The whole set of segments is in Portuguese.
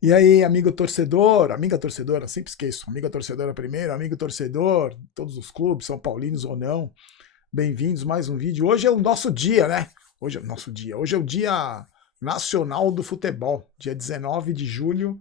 E aí, amigo torcedor, amiga torcedora, sempre esqueço, amiga torcedora primeiro, amigo torcedor, todos os clubes, São Paulinos ou não, bem-vindos a mais um vídeo. Hoje é o nosso dia, né? Hoje é o nosso dia. Hoje é o Dia Nacional do Futebol, dia 19 de julho,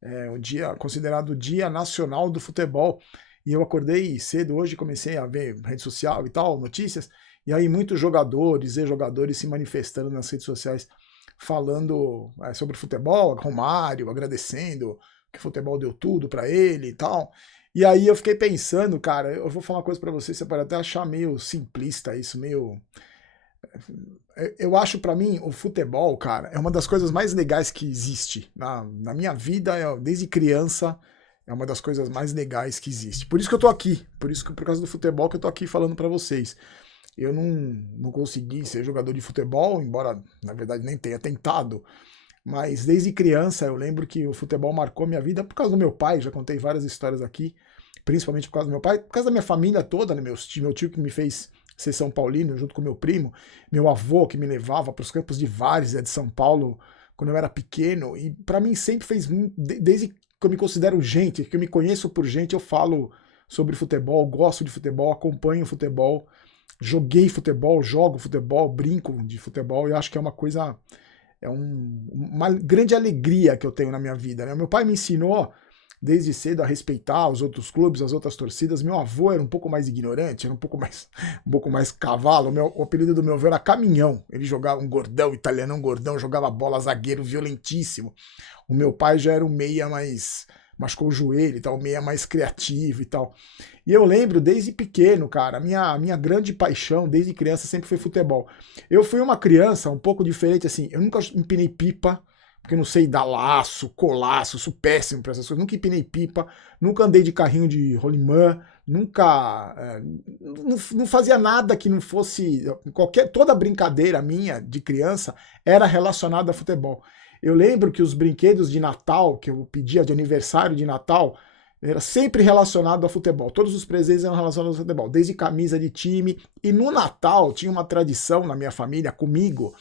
é o dia considerado o Dia Nacional do Futebol. E eu acordei cedo hoje, comecei a ver rede social e tal, notícias, e aí muitos jogadores e jogadores se manifestando nas redes sociais falando sobre futebol, Romário, agradecendo que o futebol deu tudo para ele e tal. E aí eu fiquei pensando, cara, eu vou falar uma coisa para você, você pode até achar meio simplista isso, meio eu acho para mim o futebol, cara, é uma das coisas mais legais que existe na minha vida, desde criança, é uma das coisas mais legais que existe. Por isso que eu tô aqui, por isso que por causa do futebol que eu tô aqui falando para vocês. Eu não consegui ser jogador de futebol, embora na verdade nem tenha tentado, mas desde criança eu lembro que o futebol marcou minha vida por causa do meu pai, já contei várias histórias aqui, principalmente por causa do meu pai, por causa da minha família toda, né? Meu tio que me fez ser São Paulino junto com meu primo, meu avô que me levava para os campos de várzea de São Paulo quando eu era pequeno, e para mim sempre fez muito, desde que eu me considero gente, que eu me conheço por gente, eu falo sobre futebol, gosto de futebol, acompanho futebol, joguei futebol, jogo futebol, brinco de futebol, e acho que é uma coisa, uma grande alegria que eu tenho na minha vida, né? Meu pai me ensinou desde cedo a respeitar os outros clubes, as outras torcidas. Meu avô era um pouco mais ignorante, era um pouco mais cavalo. O apelido do meu avô era Caminhão. Ele jogava um gordão, italianão gordão, jogava bola, zagueiro violentíssimo. O meu pai já era um meia mais machucou o joelho e tal, meia mais criativo e tal. E eu lembro desde pequeno, cara, a minha grande paixão desde criança sempre foi futebol. Eu fui uma criança um pouco diferente, assim, eu nunca empinei pipa, porque eu não sei dar laço, colaço, sou péssimo para essas coisas. Nunca empinei pipa, nunca andei de carrinho de rolimã, nunca. Não fazia nada que não fosse. Toda brincadeira minha de criança era relacionada a futebol. Eu lembro que os brinquedos de Natal, que eu pedia de aniversário de Natal, era sempre relacionado a futebol. Todos os presentes eram relacionados ao futebol, desde camisa de time. E no Natal tinha uma tradição na minha família, comigo.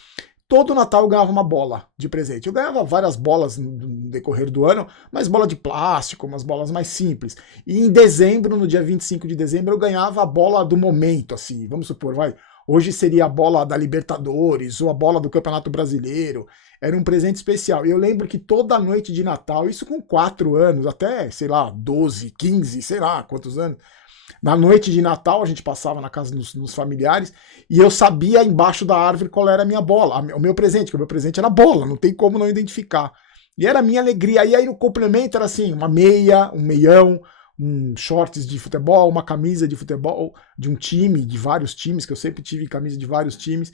Todo Natal eu ganhava uma bola de presente. Eu ganhava várias bolas no decorrer do ano, mas bola de plástico, umas bolas mais simples. E em dezembro, no dia 25 de dezembro, eu ganhava a bola do momento, assim, vamos supor, vai. Hoje seria a bola da Libertadores ou a bola do Campeonato Brasileiro. Era um presente especial. E eu lembro que toda noite de Natal, isso com 4 anos, até, sei lá, 12, 15, sei lá quantos anos, na noite de Natal, a gente passava na casa dos familiares e eu sabia embaixo da árvore qual era a minha bola, o meu presente, que o meu presente era bola, não tem como não identificar. E era a minha alegria. E aí o complemento era assim, uma meia, um meião, um shorts de futebol, uma camisa de futebol de um time, de vários times, que eu sempre tive camisa de vários times.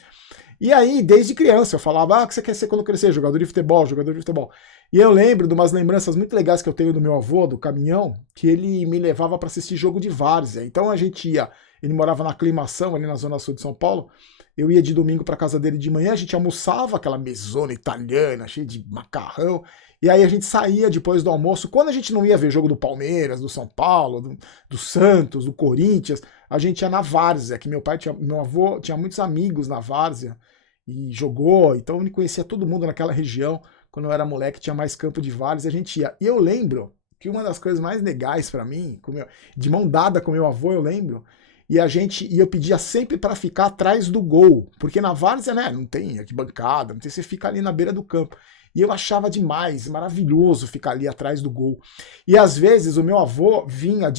E aí, desde criança, eu falava, o que você quer ser quando crescer? Jogador de futebol, jogador de futebol. E eu lembro de umas lembranças muito legais que eu tenho do meu avô, do caminhão, que ele me levava para assistir jogo de várzea. Então a gente ia, ele morava na Aclimação, ali na zona sul de São Paulo, eu ia de domingo para casa dele de manhã, a gente almoçava aquela mesona italiana, cheia de macarrão, e aí a gente saía depois do almoço, quando a gente não ia ver jogo do Palmeiras, do São Paulo, do Santos, do Corinthians, a gente ia na várzea, que meu avô tinha muitos amigos na várzea, e jogou, então ele conhecia todo mundo naquela região. Quando eu era moleque, tinha mais campo de várzea, a gente ia. E eu lembro que uma das coisas mais legais para mim, de mão dada com meu avô, eu lembro, e eu pedia sempre para ficar atrás do gol, porque na várzea, né, não tem arquibancada, não tem, você fica ali na beira do campo. E eu achava demais, maravilhoso ficar ali atrás do gol. E às vezes o meu avô vinha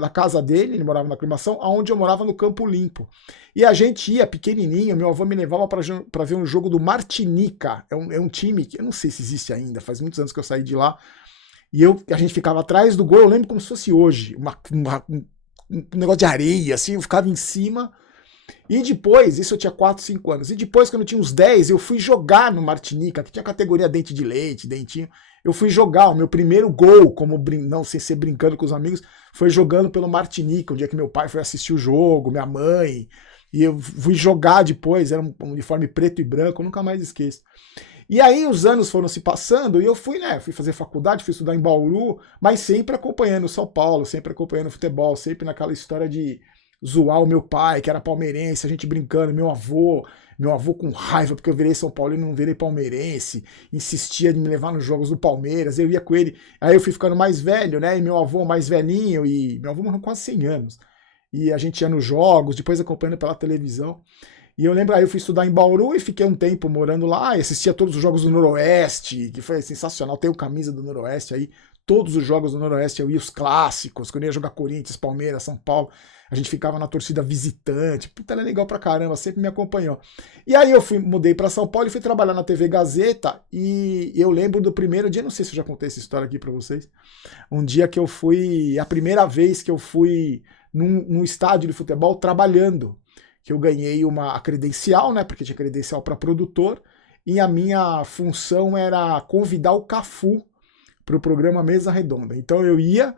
da casa dele, ele morava na Aclimação, aonde eu morava no Campo Limpo. E a gente ia pequenininho, meu avô me levava para ver um jogo do Martinica. É um time que eu não sei se existe ainda, faz muitos anos que eu saí de lá. E a gente ficava atrás do gol, eu lembro como se fosse hoje, um negócio de areia, assim, eu ficava em cima. E depois, isso eu tinha 4, 5 anos. E depois, quando eu tinha uns 10, eu fui jogar no Martinica, que tinha categoria dente de leite, dentinho. Eu fui jogar, o meu primeiro gol, não sem ser brincando com os amigos, foi jogando pelo Martinica, um dia que meu pai foi assistir o jogo, minha mãe. E eu fui jogar depois, era um uniforme preto e branco, eu nunca mais esqueço. E aí os anos foram se passando e eu fui, né, fui fazer faculdade, fui estudar em Bauru, mas sempre acompanhando o São Paulo, sempre acompanhando o futebol, sempre naquela história zoar o meu pai, que era palmeirense, a gente brincando, meu avô com raiva porque eu virei São Paulino e não virei palmeirense, insistia de me levar nos jogos do Palmeiras, eu ia com ele, aí eu fui ficando mais velho, né, e meu avô mais velhinho, e meu avô morreu com quase 100 anos, e a gente ia nos jogos, depois acompanhando pela televisão, e eu lembro, aí eu fui estudar em Bauru e fiquei um tempo morando lá e assistia todos os jogos do Noroeste, que foi sensacional. Tenho camisa do Noroeste aí, todos os jogos do Noroeste eu ia, os clássicos, quando eu ia jogar Corinthians, Palmeiras, São Paulo, a gente ficava na torcida visitante, puta, era legal pra caramba, sempre me acompanhou. E aí eu mudei pra São Paulo e fui trabalhar na TV Gazeta e eu lembro do primeiro dia, não sei se eu já contei essa história aqui pra vocês, um dia que eu fui, a primeira vez que eu fui num estádio de futebol trabalhando, que eu ganhei a credencial, né, porque tinha credencial para produtor, e a minha função era convidar o Cafu para o programa Mesa Redonda. Então eu ia,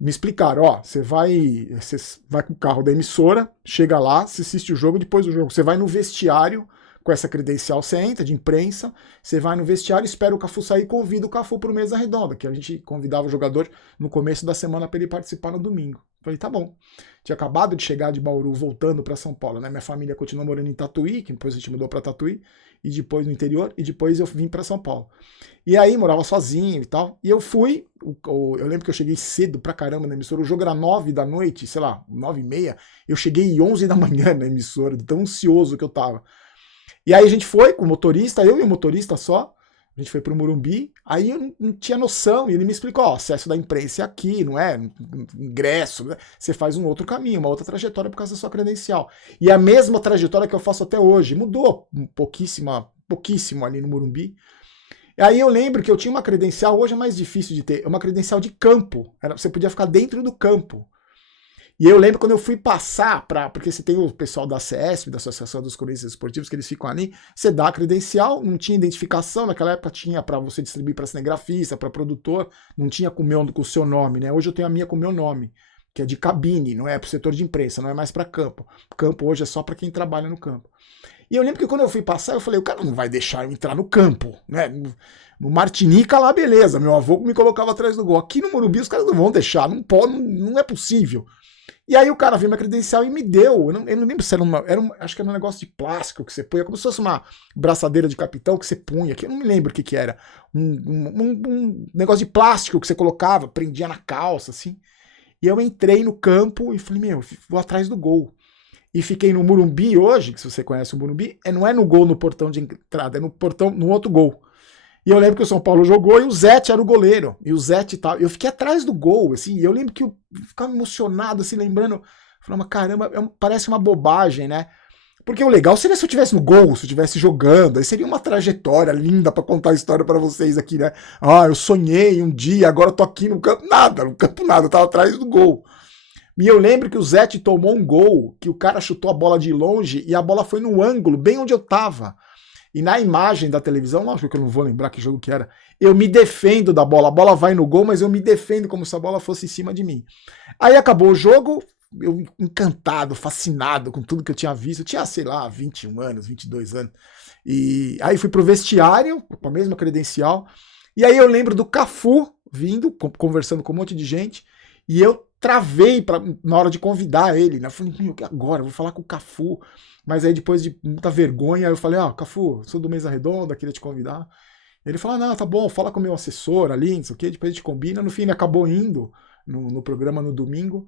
me explicaram, ó, você vai com o carro da emissora, chega lá, você assiste o jogo, depois do jogo você vai no vestiário, com essa credencial você entra, de imprensa, você vai no vestiário, espera o Cafu sair e convida o Cafu para o Mesa Redonda, que a gente convidava o jogador no começo da semana para ele participar no domingo. Falei, tá bom. Tinha acabado de chegar de Bauru, voltando para São Paulo, né? Minha família continuou morando em Tatuí, que depois a gente mudou para Tatuí, e depois no interior, e depois eu vim para São Paulo. E aí morava sozinho e tal, e eu fui, eu lembro que eu cheguei cedo pra caramba na emissora, o jogo era 9 da noite, sei lá, 9h30, eu cheguei 11 da manhã na emissora, de tão ansioso que eu tava. E aí a gente foi com o motorista, eu e o motorista só, a gente foi pro Morumbi, aí eu não tinha noção, e ele me explicou, ó, acesso da imprensa é aqui, não é? Ingresso, né? Você faz um outro caminho, uma outra trajetória por causa da sua credencial. E a mesma trajetória que eu faço até hoje, mudou pouquíssimo ali no Morumbi. E aí eu lembro que eu tinha uma credencial, hoje é mais difícil de ter, uma credencial de campo, você podia ficar dentro do campo. E eu lembro quando eu fui passar porque você tem o pessoal da CESP, da Associação dos Cronistas Esportivos, que eles ficam ali, você dá a credencial, não tinha identificação, naquela época tinha para você distribuir para cinegrafista, para produtor, não tinha com o seu nome, né? Hoje eu tenho a minha com o meu nome, que é de cabine, não é para o setor de imprensa, não é mais para campo. Campo hoje é só para quem trabalha no campo. E eu lembro que quando eu fui passar, eu falei, o cara não vai deixar eu entrar no campo, né? No Martinica lá, beleza, meu avô me colocava atrás do gol. Aqui no Morumbi os caras não vão deixar, não pode, não é possível. E aí o cara viu minha credencial e me deu. Eu não lembro se era acho que era um negócio de plástico que você punha, como se fosse uma braçadeira de capitão que você punha aqui. Eu não me lembro o que era. Um negócio de plástico que você colocava, prendia na calça, assim. E eu entrei no campo e falei, meu, vou atrás do gol. E fiquei no Morumbi hoje, que se você conhece o Morumbi, não é no gol no portão de entrada, é no portão, no outro gol. E eu lembro que o São Paulo jogou e o Zete era o goleiro. E o Zete tal. Eu fiquei atrás do gol, assim. E eu lembro que eu ficava emocionado, assim, lembrando. Falando, caramba, parece uma bobagem, né? Porque o legal seria se eu estivesse no gol, se eu estivesse jogando. Aí seria uma trajetória linda pra contar a história pra vocês aqui, né? Ah, eu sonhei um dia, agora eu tô aqui no campo. Nada, no campo nada, eu tava atrás do gol. E eu lembro que o Zete tomou um gol, que o cara chutou a bola de longe e a bola foi no ângulo, bem onde eu tava. E na imagem da televisão, lógico que eu não vou lembrar que jogo que era, eu me defendo da bola. A bola vai no gol, mas eu me defendo como se a bola fosse em cima de mim. Aí acabou o jogo, eu encantado, fascinado com tudo que eu tinha visto. Eu tinha, sei lá, 21 anos, 22 anos. E aí fui pro vestiário, com a mesma credencial. E aí eu lembro do Cafu vindo, conversando com um monte de gente. E eu travei na hora de convidar ele, né? Eu falei, meu, que agora? Eu vou falar com o Cafu. Mas aí depois de muita vergonha, eu falei, Cafu, sou do Mesa Redonda, queria te convidar. Ele falou, não, tá bom, fala com o meu assessor ali, não sei o quê, depois a gente combina. No fim, ele acabou indo no programa no domingo.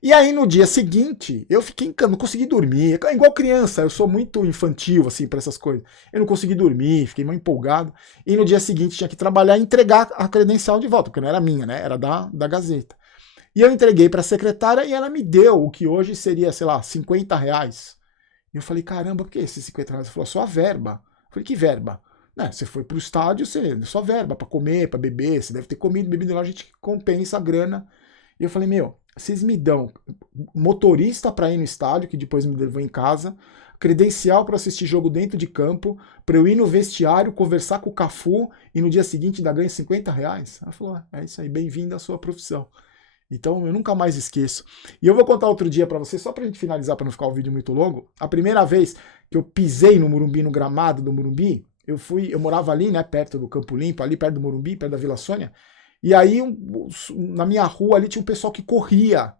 E aí no dia seguinte, eu fiquei, não consegui dormir. É igual criança, eu sou muito infantil, assim, pra essas coisas. Eu não consegui dormir, fiquei muito empolgado. E no dia seguinte tinha que trabalhar e entregar a credencial de volta, porque não era minha, né? Era da Gazeta. E eu entreguei pra secretária e ela me deu o que hoje seria, sei lá, R$50. E eu falei, caramba, por que esses R$50? Ela falou, sua verba. Eu falei, que verba? Você foi pro estádio, sua verba, pra comer, pra beber, você deve ter comido, bebido lá, a gente compensa a grana. E eu falei, meu, vocês me dão motorista pra ir no estádio, que depois me levou em casa, credencial pra assistir jogo dentro de campo, pra eu ir no vestiário, conversar com o Cafu e no dia seguinte dar ganho R$50? Ela falou, é isso aí, bem-vindo à sua profissão. Então eu nunca mais esqueço. E eu vou contar outro dia pra vocês, só pra gente finalizar, pra não ficar o vídeo muito longo. A primeira vez que eu pisei no Morumbi, no gramado do Morumbi, eu morava ali, né, perto do Campo Limpo, ali perto do Morumbi, perto da Vila Sônia. E aí, na minha rua ali tinha um pessoal que corria.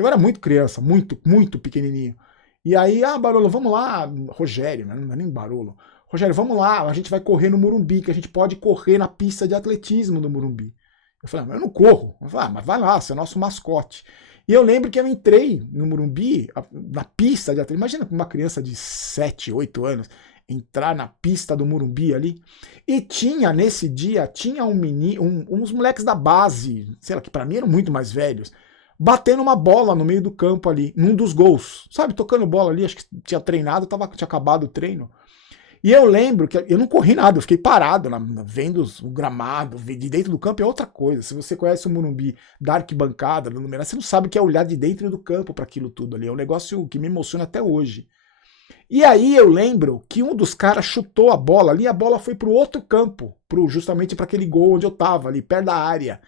Eu era muito criança, muito pequenininho. E aí, Barolo, vamos lá, Rogério, não é nem Barolo. Rogério, vamos lá, a gente vai correr no Morumbi, que a gente pode correr na pista de atletismo do Morumbi. Eu falei, mas eu não corro. Eu falei, mas vai lá, você é nosso mascote. E eu lembro que eu entrei no Morumbi, na pista de atletismo. Imagina uma criança de 7, 8 anos entrar na pista do Morumbi ali. E tinha, nesse dia, tinha uns moleques da base, sei lá, que pra mim eram muito mais velhos, batendo uma bola no meio do campo ali, num dos gols. Sabe, tocando bola ali, acho que tinha treinado, tinha acabado o treino. E eu lembro que eu não corri nada, eu fiquei parado, vendo o gramado, de dentro do campo é outra coisa. Se você conhece o Morumbi da arquibancada, do numeral, você não sabe o que é olhar de dentro do campo para aquilo tudo ali. É um negócio que me emociona até hoje. E aí eu lembro que um dos caras chutou a bola ali, a bola foi pro outro campo, justamente para aquele gol onde eu tava, ali perto da área.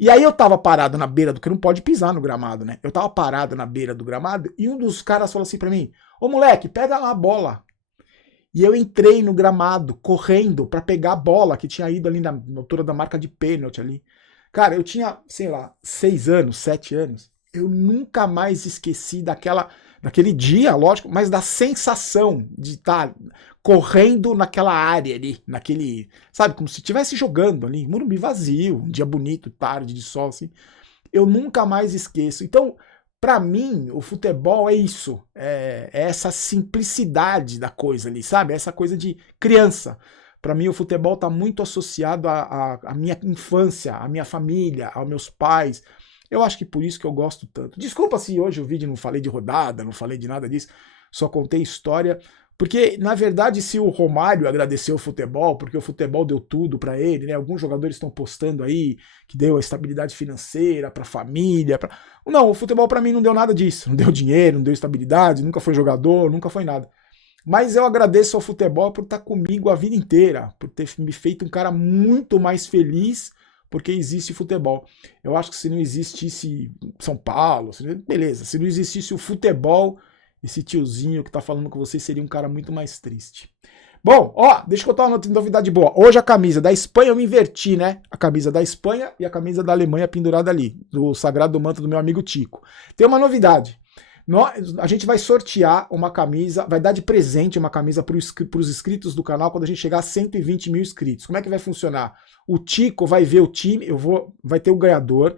E aí eu tava parado na beira do que não pode pisar no gramado, né? Eu tava parado na beira do gramado e um dos caras falou assim para mim: "Ô moleque, pega lá a bola". E eu entrei no gramado, correndo, para pegar a bola que tinha ido ali na altura da marca de pênalti ali. Cara, eu tinha, sei lá, 6 anos, 7 anos. Eu nunca mais esqueci daquele dia, lógico, mas da sensação de estar correndo naquela área ali, sabe, como se estivesse jogando ali, Morumbi vazio, um dia bonito, tarde de sol, assim. Eu nunca mais esqueço. Então, para mim, o futebol é isso, é essa simplicidade da coisa ali, sabe? Essa coisa de criança. Para mim, o futebol está muito associado à minha infância, à minha família, aos meus pais. Eu acho que por isso que eu gosto tanto. Desculpa se hoje o vídeo não falei de rodada, não falei de nada disso, só contei história. Porque, na verdade, se o Romário agradeceu o futebol, porque o futebol deu tudo para ele, né? Alguns jogadores estão postando aí que deu a estabilidade financeira para a família. Não, o futebol para mim não deu nada disso. Não deu dinheiro, não deu estabilidade, nunca foi jogador, nunca foi nada. Mas eu agradeço ao futebol por estar comigo a vida inteira, por ter me feito um cara muito mais feliz porque existe futebol. Eu acho que se não existisse São Paulo, beleza, se não existisse o futebol, esse tiozinho que tá falando com você seria um cara muito mais triste. Bom, ó, deixa eu contar uma novidade boa. Hoje a camisa da Espanha eu me inverti, né? A camisa da Espanha e a camisa da Alemanha pendurada ali, do Sagrado Manto do meu amigo Tico. Tem uma novidade. A gente vai sortear uma camisa, vai dar de presente uma camisa para os inscritos do canal quando a gente chegar a 120 mil inscritos. Como é que vai funcionar? O Tico vai ver o time, vai ter o ganhador,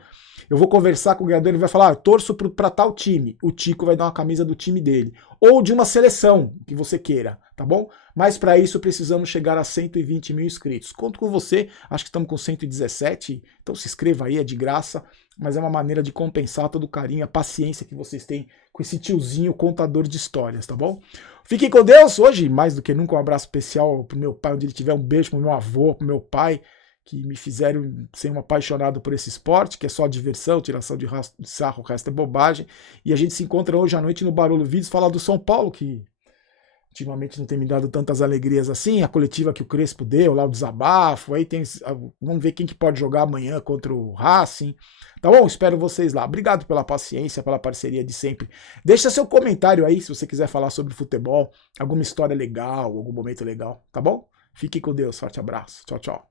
eu vou conversar com o ganhador, ele vai falar, torço para tal time. O Tico vai dar uma camisa do time dele. Ou de uma seleção que você queira, tá bom? Mas para isso precisamos chegar a 120 mil inscritos. Conto com você, acho que estamos com 117, então se inscreva aí, é de graça, mas é uma maneira de compensar todo o carinho, a paciência que vocês têm com esse tiozinho contador de histórias, tá bom? Fiquem com Deus, hoje mais do que nunca um abraço especial pro meu pai, onde ele tiver, um beijo pro meu avô, pro meu pai, que me fizeram ser um apaixonado por esse esporte, que é só diversão, tiração de sarro, o resto é bobagem. E a gente se encontra hoje à noite no Barolo Vídeos, falar do São Paulo, que ultimamente não tem me dado tantas alegrias assim, a coletiva que o Crespo deu, lá o desabafo, aí tem, vamos ver quem que pode jogar amanhã contra o Racing, tá bom? Espero vocês lá. Obrigado pela paciência, pela parceria de sempre. Deixa seu comentário aí, se você quiser falar sobre futebol, alguma história legal, algum momento legal, tá bom? Fique com Deus, forte abraço, tchau, tchau.